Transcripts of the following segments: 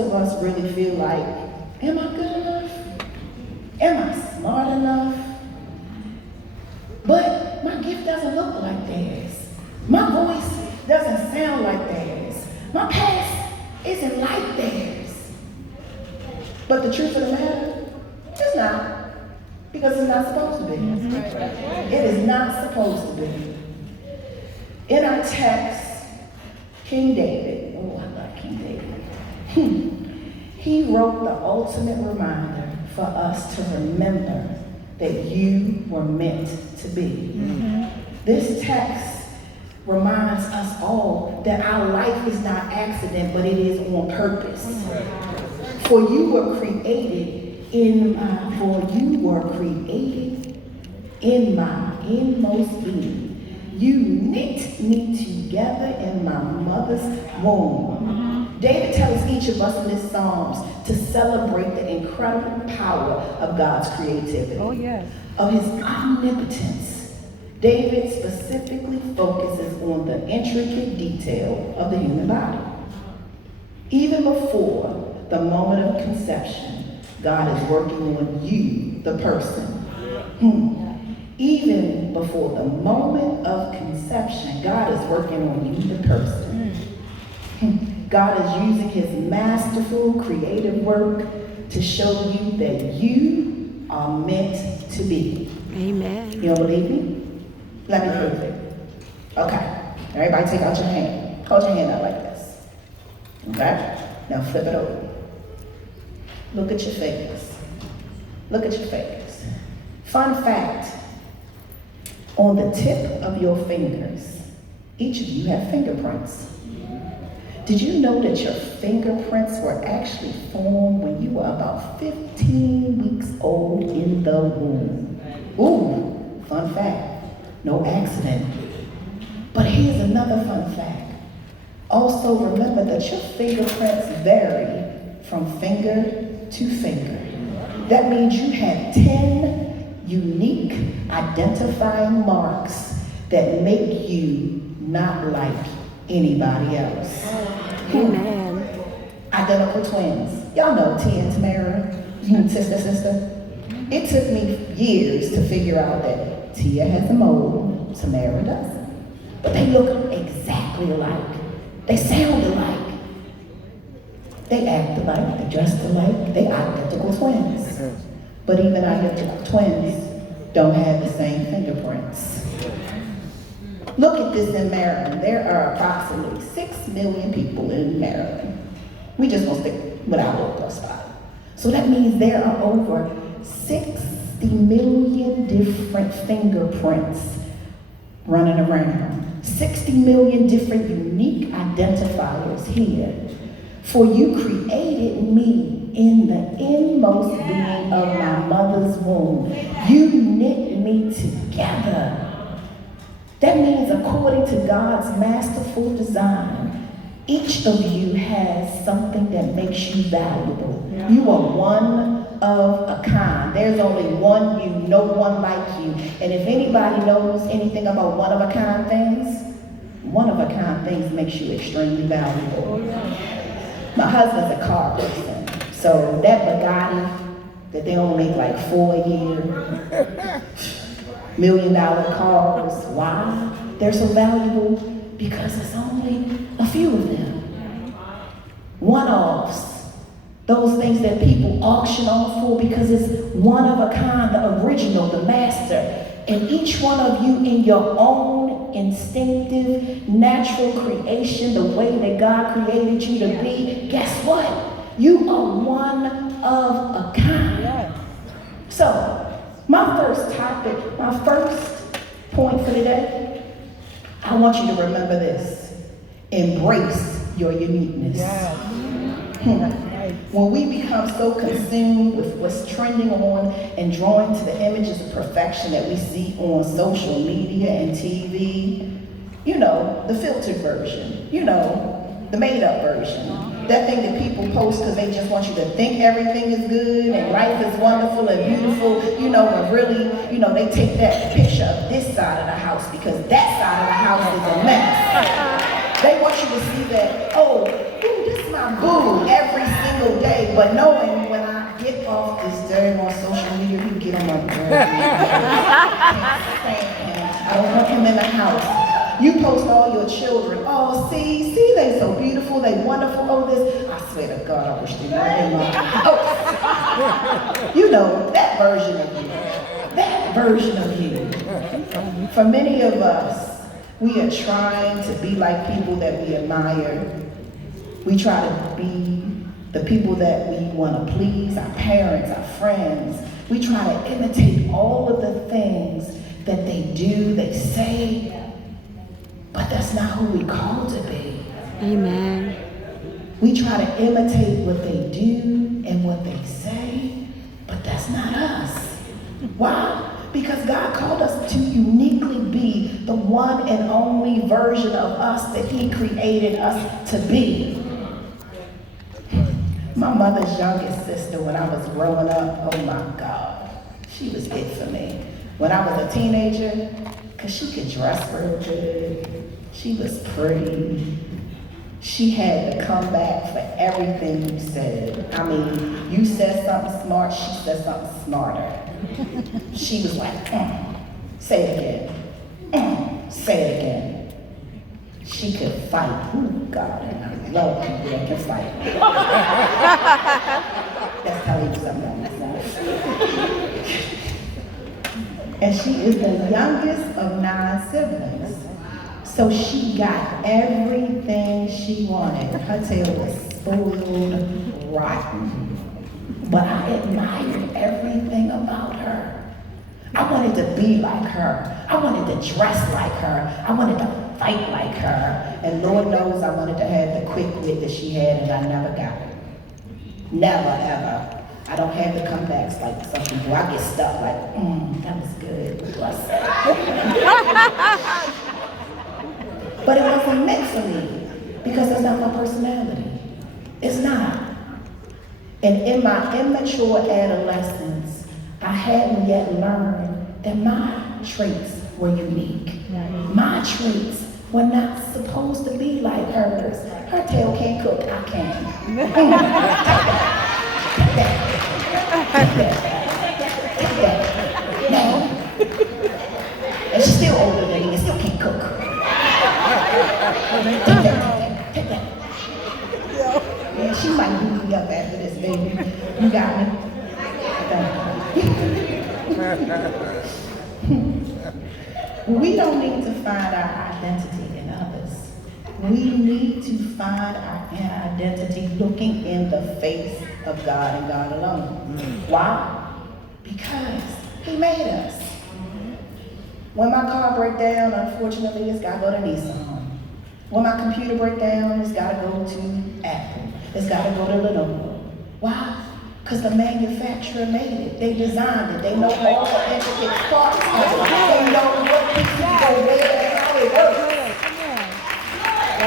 of us really feel like, am I good enough? Am I smart enough? But my gift doesn't look like theirs. My voice doesn't sound like theirs. My past isn't like theirs. But the truth of the matter, it's not. Because it's not supposed to be. It is not supposed to be. In our text, King David, oh, I love King David. He wrote the ultimate reminder for us to remember that you were meant to be. This text reminds us all that our life is not accident, but it is on purpose. For you were created in my inmost being. You knit me together in my mother's womb. David tells each of us in his Psalms to celebrate the incredible power of God's creativity, of his omnipotence. David specifically focuses on the intricate detail of the human body. Even before the moment of conception, God is working on you, the person. Even before the moment of conception, God is working on you, the person. God is using his masterful, creative work to show you that you are meant to be. Amen. You don't believe me? Let me prove it. Okay. Everybody take out your hand. Hold your hand out like this. Okay? Now flip it over. Look at your fingers. Look at your fingers. Fun fact. On the tip of your fingers, each of you have fingerprints. Did you know that your fingerprints were actually formed when you were about 15 weeks old in the womb? Ooh, fun fact. No accident. But here's another fun fact. Also remember that your fingerprints vary from finger to finger. That means you have 10 unique identifying marks that make you not like anybody else. Amen. Identical twins. Y'all know Tia and Tamara, sister. It took me years to figure out that Tia has the mole, Tamara doesn't. But they look exactly alike. They sound alike. They act alike, they dress alike, they identical twins. But even identical twins don't have the same fingerprints. Look at this in Maryland. There are approximately 6 million people in Maryland. We just won't stick with our local spot. So that means there are over 60 million different fingerprints running around. 60 million different unique identifiers here. For you created me in the inmost being of my mother's womb. You knit me together. That means according to God's masterful design, each of you has something that makes you valuable. You are one of a kind. There's only one you, no one like you. And if anybody knows anything about one of a kind things, one of a kind things makes you extremely valuable. My husband's a car person, so that Bugatti that they only make like 4 a year, $1 million cars, why? They're so valuable because there's only a few of them. One-offs, those things that people auction off for because it's one of a kind, the original, the master. And each one of you in your own instinctive, natural creation, the way that God created you to be, guess what? You are one of a kind. So, my first topic, my first point for today, I want you to remember this. Embrace your uniqueness. When we become so consumed with what's trending on and drawn to the images of perfection that we see on social media and TV, you know, the filtered version, you know, the made-up version, that thing that people post because they just want you to think everything is good and life is wonderful and beautiful, you know, and really, you know, they take that picture of this side of the house because that side of the house is a mess. They want you to see that, oh, ooh, this is my boo every single ideal day, but knowing when I get off this day on social media, you get on my nerves. I don't want him in the house. You post all your children. Oh, see, they so beautiful, they wonderful. Oh, this. I swear to God, I wish they were in my house. Oh, you know, that version of you. That version of you. For many of us, we are trying to be like people that we admire. We try to be the people that we want to please, our parents, our friends. We try to imitate all of the things that they do, they say, but that's not who we called to be. Amen. We try to imitate what they do and what they say, but that's not us. Why? Because God called us to uniquely be the one and only version of us that He created us to be. My mother's youngest sister, when I was growing up, oh my God, she was it for me. When I was a teenager, because she could dress real good, she was pretty. She had to come back for everything you said. I mean, you said something smart, she said something smarter. She was like, say it again, say it again. She could fight. Oh God, and I love people that can fight. That's telling you something on myself. And she is the youngest of 9 siblings. So she got everything she wanted. Her tail was spoiled rotten. But I admired everything about her. I wanted to be like her. I wanted to dress like her. I wanted to fight like her. And Lord knows I wanted to have the quick wit that she had, and I never got it. Never, ever. I don't have the comebacks like some people. I get stuck like, that was good. What do I say? But it wasn't meant for me because that's not my personality. It's not. And in my immature adolescence, I hadn't yet learned that my traits were unique. My traits were not supposed to be like hers. Her tail can't cook, I can. Take that. Now, and she's still older than me and still can't cook. Take that. Yeah, she might beat me up after this, baby. You got me? We don't need to find our identity in others. We need to find our identity looking in the face of God and God alone. Why? Because He made us. When my car breaks down, unfortunately, it's got to go to Nissan. When my computer breaks down, it's got to go to Apple. It's got to go to Lenovo. Why? Because the manufacturer made it. They designed it. They know all the intricate parts. They know what pieces go where and how it works.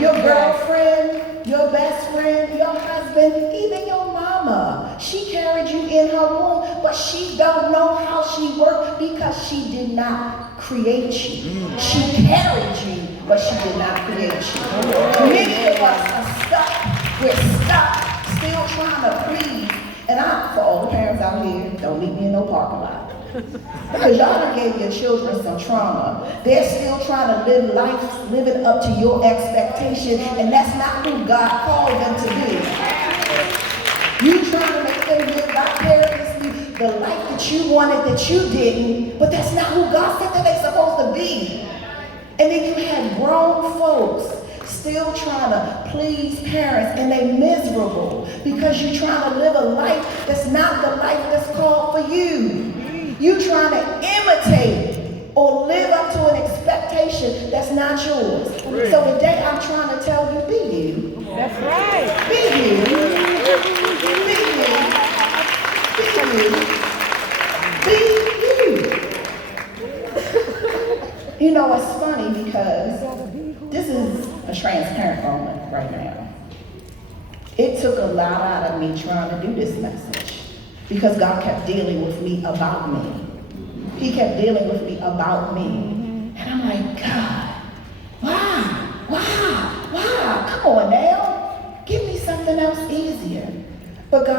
Your girlfriend, your best friend, your husband, even your mama. She carried you in her womb, but she don't know how she worked because she did not create you. She carried you, but she did not create you. Many of us are stuck. We're stuck, still trying to please. And for all the parents out here, don't leave me in no parking lot. Because y'all done gave your children some trauma. They're still trying to live life, living up to your expectation, and that's not who God called them to be. You trying to make them live vicariously the life that you wanted that you didn't, but that's not who God said that they're supposed to be. And then you have grown folks still trying to please parents, and they miserable because you're trying to live a life that's not the life that's called for you. You trying to imitate or live up to an expectation that's not yours. So today I'm trying to tell you, be you. That's right. Be you. Be you. Be you. You know, it's funny because this is a transparent moment right now. It took a lot out of me trying to do this message because God kept dealing with me about me. He kept dealing with me about me. And I'm like, God, why? Come on now. Give me something else easier. But God